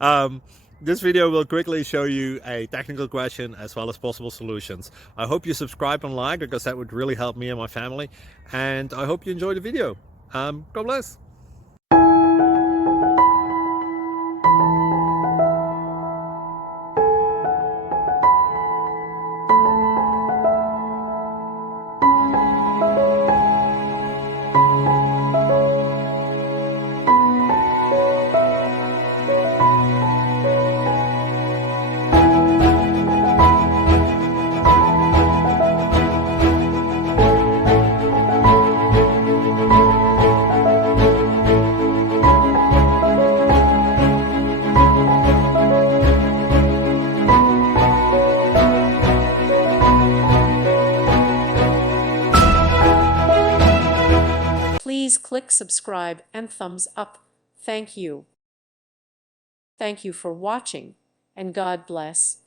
um, this video will quickly show you a technical question as well as possible solutions. I hope you subscribe and like, because that would really help me and my family. And I hope you enjoy the video. God bless. Please click subscribe and thumbs up. Thank you. Thank you for watching, and God bless.